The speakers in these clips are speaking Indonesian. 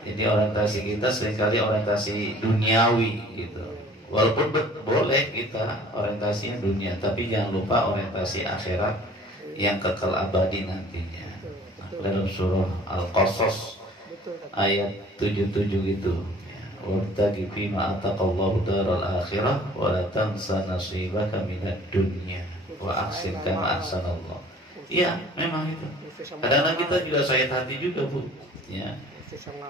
Jadi orientasi kita seringkali orientasi duniawi gitu. Walaupun boleh kita orientasinya dunia, tapi jangan lupa orientasi akhirat yang kekal abadi nantinya. Dalam surah Al-Qasas ayat 77 gitu. Wabtaghi fima ataqallahu daral akhirah wa la tansa nasibaka minad dunya wa ahsin kama ahsanallah. Iya, memang itu. Kadang-kadang kita juga sakit hati juga, Bu. Ya.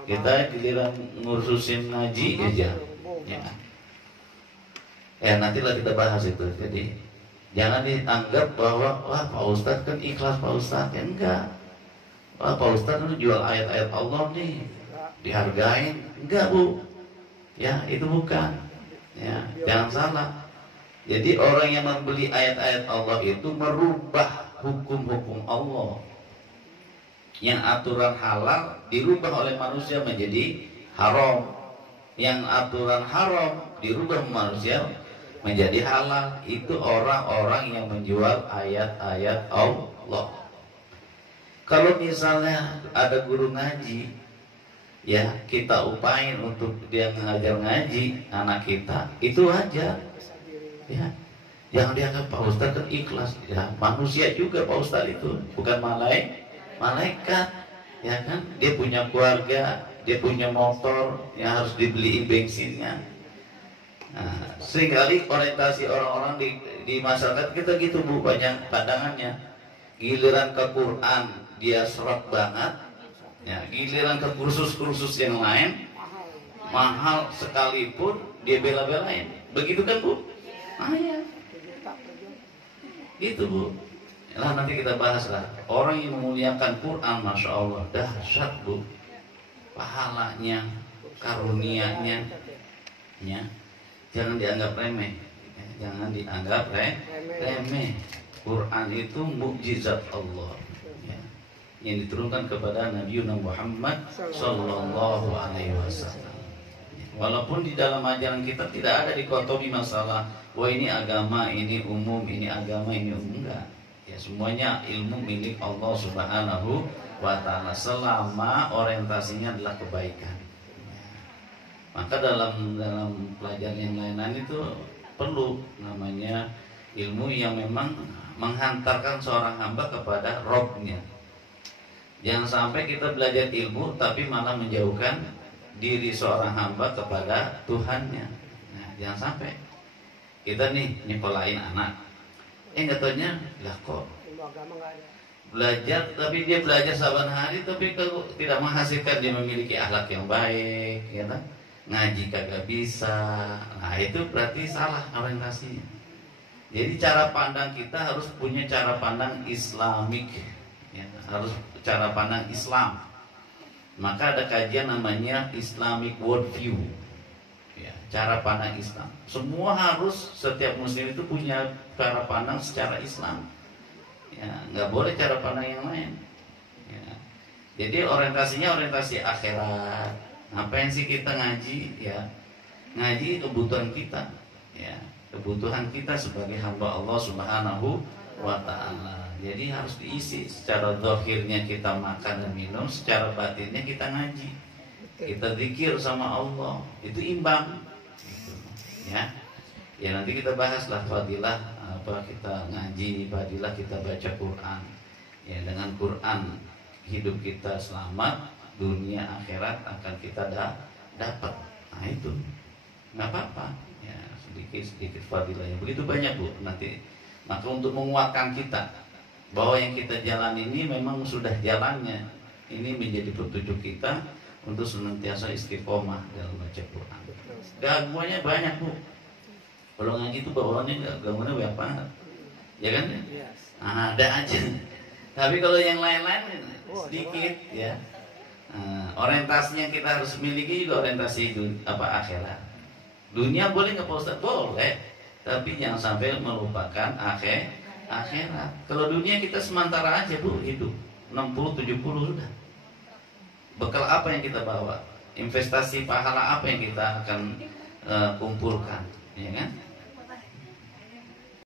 Kita giliran ngurusin ngaji aja. Ya. Nantilah kita bahas itu. Jadi jangan dianggap bahwa wah Pak Ustadz kan ikhlas Pak Ustadz. Ya, enggak. Wah Pak Ustadz itu jual ayat-ayat Allah nih, dihargain. Enggak, Bu. Ya, itu bukan. Ya, jangan salah. Jadi orang yang membeli ayat-ayat Allah itu merubah hukum-hukum Allah. Yang aturan halal dirubah oleh manusia menjadi haram. Yang aturan haram dirubah manusia menjadi halal. Itu orang-orang yang menjual ayat-ayat Allah. Kalau misalnya ada guru ngaji, ya kita upain untuk dia ngajar ngaji anak kita, itu aja. Ya, jangan dianggap Pak Ustadz kan ikhlas. Ya, manusia juga Pak Ustadz itu, bukan malaikat. Ya kan, dia punya keluarga, dia punya motor yang harus dibeli bensinnya. Nah, seringkali orientasi orang-orang di masyarakat kita gitu, Bu, banyak pandangannya. Giliran ke Quran dia serak banget. Ya, giliran ke kursus-kursus yang lain mahal sekalipun dia bela-belain. Begitu kan, Bu? Ya. Gitu, Bu. Lah nanti kita bahas lah. Orang yang memuliakan Quran, Masya Allah, dahsyat, Bu. Pahalanya, karunianya, ya. Jangan dianggap remeh. Jangan dianggap remeh. Quran itu mukjizat Allah, ya, yang diturunkan kepada Nabi Muhammad Sallallahu Alaihi Wasallam. Walaupun di dalam ajaran kita tidak ada dikotomi masalah, wah ini agama, ini umum, ini agama, ini umum, enggak. Ya, semuanya ilmu milik Allah Subhanahu wa Ta'ala selama orientasinya adalah kebaikan. Ya. Maka dalam pelajaran yang lain-lain itu perlu namanya ilmu yang memang menghantarkan seorang hamba kepada Robnya. Jangan sampai kita belajar ilmu tapi malah menjauhkan diri seorang hamba kepada Tuhannya. Nah, jangan sampai kita nih nyekolahin anak, nggak taunya lah kok belajar, tapi dia belajar saban hari tapi kalau tidak menghasilkan dia memiliki akhlak yang baik, ya kan? Ngaji kagak bisa. Nah, itu berarti salah orientasinya. Jadi cara pandang kita harus punya cara pandang Islamik, ya, harus cara pandang Islam. Maka ada kajian namanya Islamic Worldview, ya, cara pandang Islam. Semua harus, setiap muslim itu punya cara pandang secara Islam. Ya, nggak boleh cara pandang yang lain. Ya. Jadi orientasinya orientasi akhirat. Ngapain sih kita ngaji? Ya, ngaji kebutuhan kita. Ya. Kebutuhan kita sebagai hamba Allah Subhanahu wa Ta'ala. Jadi harus diisi. Secara zahirnya kita makan dan minum, secara batinnya kita ngaji, kita zikir sama Allah. Itu imbang gitu. Ya. Ya nanti kita bahaslah fadilah apa kita ngaji, fadilah kita baca Quran. Ya, dengan Quran hidup kita selamat, dunia akhirat akan kita dapat. Nah itu nggak apa-apa. Sedikit fadilahnya begitu banyak, Bu. Nanti maka untuk menguatkan kita bahwa yang kita jalan ini memang sudah jalannya, ini menjadi petunjuk kita untuk senantiasa istiqomah dalam baca Quran. Gangguannya banyak, Bu. Kalau ngaji itu bawaannya gangguannya banyak banget, ya kan? Ada aja. Tapi kalau yang lain-lain sedikit, ya. Orientasinya yang kita harus miliki juga orientasi itu akhirat. Dunia boleh nggak Pak Ustadz? Boleh, tapi jangan sampai melupakan akhirat. Kalau dunia kita sementara aja, Bu, hidup 60-70 sudah. Bekal apa yang kita bawa? Investasi pahala apa yang kita akan kumpulkan, ya kan?